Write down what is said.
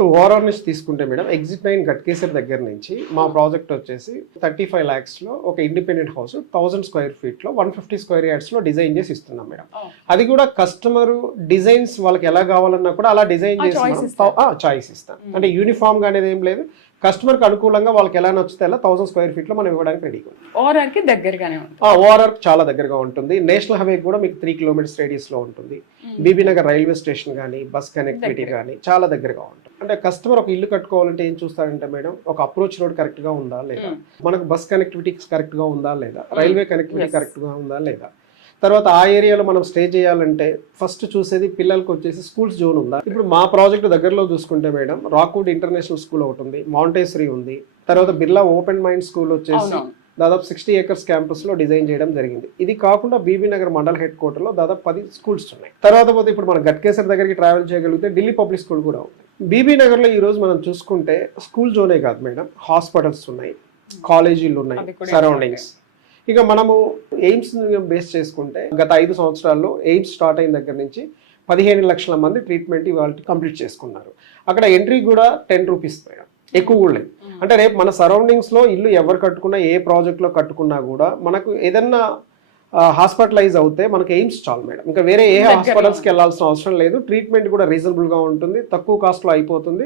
ఇప్పుడు ఓవరాల్ నుంచి తీసుకుంటే మేడం ఎగ్జిట్ 9 గట్కేసర్ దగ్గర నుంచి మా ప్రాజెక్ట్ వచ్చేసి 35 lakhs లో ఒక ఇండిపెండెంట్ హౌస్ 1000 square feet లో 150 square yards లో డిజైన్ చేసి ఇస్తున్నాం మేడం. అది కూడా కస్టమర్ డిజైన్స్ వాళ్ళకి ఎలా కావాలన్నా కూడా అలా డిజైన్ చేసి చాయిస్ ఇస్తాం. అంటే యూనిఫామ్ గా అనేది ఏం లేదు, కస్టమర్ కి అనుకూలంగా వాళ్ళకి ఎలా నచ్చితే అలా 1000 square feet లో మనం ఇవ్వడానికి రెడీగా ఉంది. ఓఆర్ఆర్ కి దగ్గరగానే ఉంటుంది. ఓఆర్ఆర్ చాలా దగ్గరగా ఉంటుంది. నేషనల్ హైవే కూడా మీకు 3 kilometers రేడియస్ లో ఉంటుంది. బీబీ నగర్ రైల్వే స్టేషన్ కానీ బస్ కనెక్టివిటీ కానీ చాలా దగ్గరగా ఉంటుంది. అంటే కస్టమర్ ఒక ఇల్లు కట్టుకోవాలంటే ఏం చూస్తారంటే మేడం, ఒక అప్రోచ్ రోడ్ కరెక్ట్ గా ఉందా లేదా, మనకు బస్ కనెక్టివిటీ కరెక్ట్ గా ఉందా లేదా, రైల్వే కనెక్టివిటీ కరెక్ట్ గా ఉందా లేదా, తర్వాత ఆ ఏరియాలో మనం స్టే చేయాలంటే ఫస్ట్ చూసేది పిల్లలకు వచ్చేసి స్కూల్స్ జోన్ ఉందా. ఇప్పుడు మా ప్రాజెక్ట్ దగ్గరలో చూసుకుంటే మేడం రాక్వుడ్ ఇంటర్నేషనల్ స్కూల్ ఒకటి ఉంది, మాంటేసరీ ఉంది, తర్వాత బిర్లా ఓపెన్ మైండ్ స్కూల్ వచ్చేసి దాదాపు 60 acres క్యాంపస్ లో డిజైన్ చేయడం జరిగింది. ఇది కాకుండా Bibinagar mandal headquarter లో దాదాపు 10 schools ఉన్నాయి. తర్వాత పోతే ఇప్పుడు మన గట్కేసర్ దగ్గరికి ట్రావెల్ చేయగలిగితే ఢిల్లీ పబ్లిక్ స్కూల్ కూడా ఉంది. బీబీ నగర్ లో ఈ రోజు మనం చూసుకుంటే స్కూల్ జోనే కాదు మేడం, హాస్పిటల్స్ ఉన్నాయి, కాలేజీలు ఉన్నాయి, సరౌండింగ్స్. ఇక మనము ఎయిమ్స్ బేస్ చేసుకుంటే గత 5 సంవత్సరాల్లో ఎయిమ్స్ స్టార్ట్ అయిన దగ్గర నుంచి 15 లక్షల మంది ట్రీట్మెంట్ ఇవాళ కంప్లీట్ చేసుకున్నారు. అక్కడ ఎంట్రీ కూడా 10 rupees మేడం, ఎక్కువ కూడా లేదు. అంటే రేపు మన సరౌండింగ్స్ లో ఇల్లు ఎవరు కట్టుకున్నా ఏ ప్రాజెక్ట్ లో కట్టుకున్నా కూడా మనకు ఏదన్నా హాస్పిటలైజ్ అవుతే మనకి ఎయిమ్స్ చాలు మేడం, ఇంకా వేరే ఏ హాస్పిటల్స్కి వెళ్ళాల్సిన అవసరం లేదు. ట్రీట్మెంట్ కూడా రీజనబుల్ గా ఉంటుంది, తక్కువ కాస్ట్ లో అయిపోతుంది.